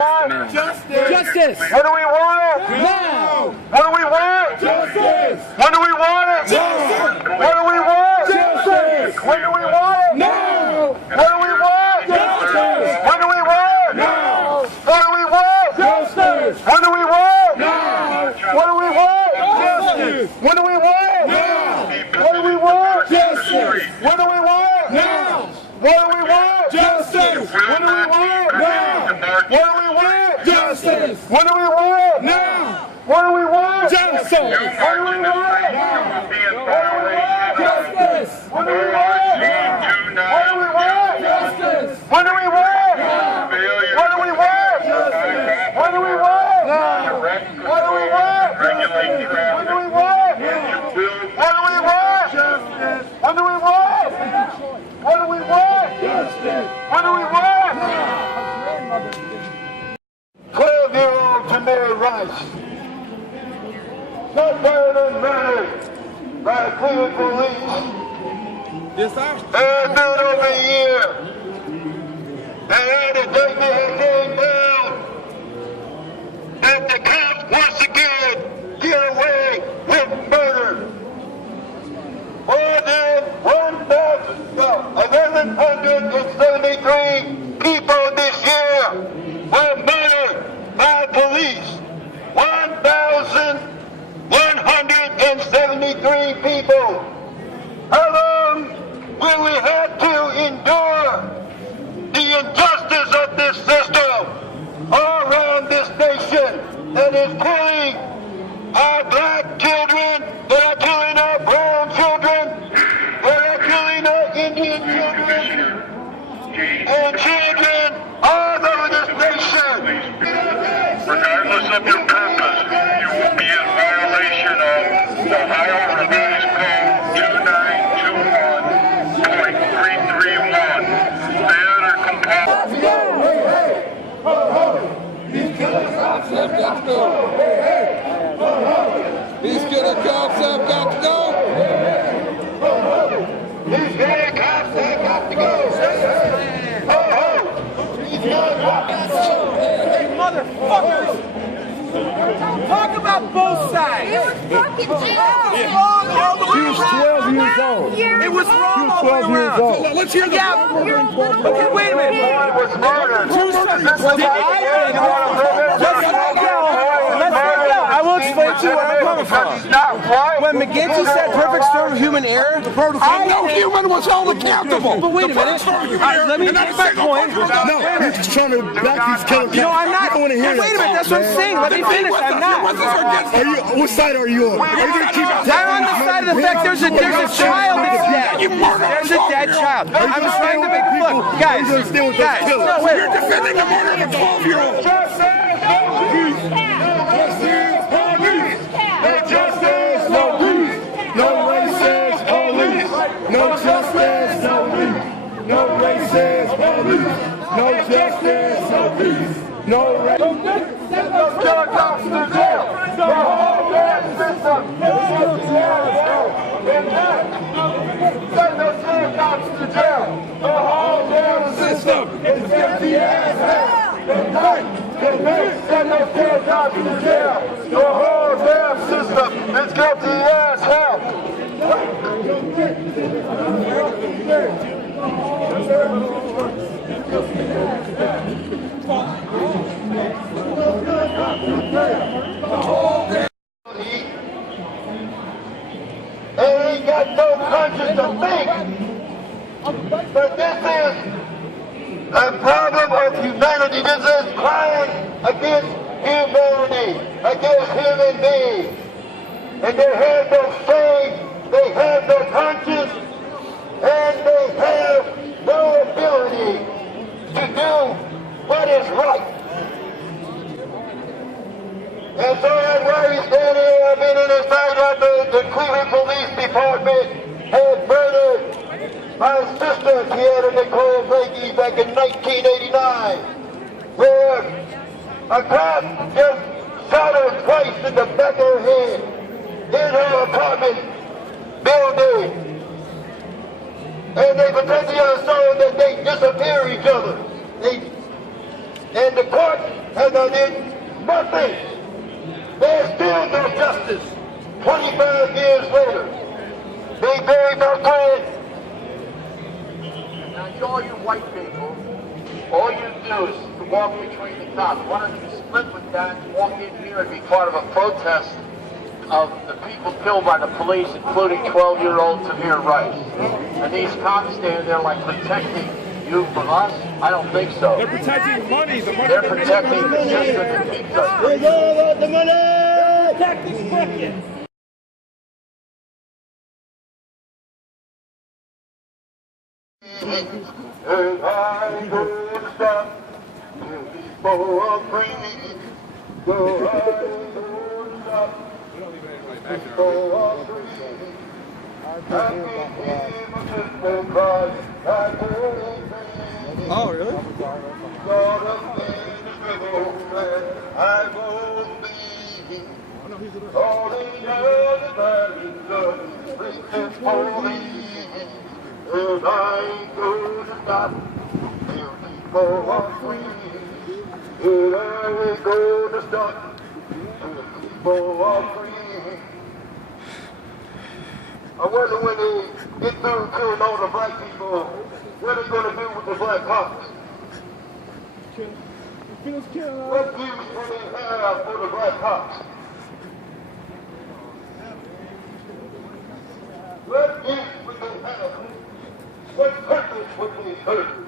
Justice! Justice! What do we want? Now! What do we want? Justice! When do we want it? Justice! What do we want? Justice! When do we want it? Now! What do we want? Justice! When do we want? Now! What do we want? Justice! When do we want? Now! What do we want? Justice! When do we want? Now! What do we want? Justice! When do we want? Now! What do we want? Justice! When do we want? Now! What do we want? Justice! When do we want? Now! What do we want? Justice! What do we want? Justice! What do we want? What do we want? Justice! What do we want? What do we want? What do we want? What do we want? What do we want? What do we want? What do we want? What do we want? What do we want? 12-year-old Tamir Rice, not fired and murdered by Cleveland police. Yes, sir. It's been over a year. And the indictment came down that the cops once again get away with murder. More than 1,173 people this year were murdered by police. 1,173 people. How long will we have to endure the injustice of this system all around this nation that is killing our black children, that are killing our brown children, that are killing our Indian children, and children all over this nation? Regardless of your purpose, you will be in violation of Ohio Revised Code 2921.331. Ban or compel. These killer cops have got to go. These killer cops have got to go. These killer cops have got to go. These killer cops. Motherfuckers! Talk about both sides. It was fucking jail. It was wrong all the way He was around. 12 years old. It was wrong all the way 12 years around. old. Let's hear the Okay, wait a minute. Was murdered. 2 seconds. Let's break down. I will explain to you where I'm coming from. When McGinty said perfect storm of human error, No human was held accountable. But wait a minute. Let me make my point. No, you're just trying to back these killer cops. No, I'm not. I don't want to hear Wait a that. minute. That's what I'm saying. Let me finish. I'm not. What side are you on? Are you going to keep I'm on the side of the fact there's a child that's dead. There's a dead child. I'm trying to make look, guys. No, wait. You're defending the murder of a 12-year-old. No racist police. No justice, no peace. No racist police. No justice, no peace. No racist. Send those killer cops to jail. The whole damn system. Send those killer cops to jail. The whole damn system is guilty as hell. Send those killer cops to jail. The whole damn system is guilty as hell. They ain't got no conscience to think. But this is a problem of humanity. This is crime against humanity, against human beings. And they have no faith, they have no conscience, and they have no ability to do what is right. And so that's why he's standing here. I've been in this fight that the Cleveland Police Department had murdered my sister, Kiana Nicole Blakey, back in 1989, where a cop just shot her twice in the back of her head in her apartment building. And they protect the other so that they disappear each other. And the court provided nothing. There's still no justice 25 years later. They buried no bread. Now, you all you white people, all you do is to walk between the cops. Why don't you split with that and walk in here and be part of a protest of the people killed by the police, including 12-year-old Tamir Rice. And these cops stand there like protecting you from us? I don't think so. They're protecting money. The money They're protecting the system that keeps us free. It's all about the money! protecting crickets. And I'm going to stop till people are free. So I'm going to stop till people are free. I can't hear my sister cry. I can't breathe. Oh, really? Caught up in the struggle, I won't be. All the other values of Christian holy. And I ain't gonna stop till people are free. And I ain't gonna stop till people are free. I wonder when they get through killing all the black people, what are they gonna do with the black cops? What use will they have for the black cops? What use would they have? What purpose would they serve?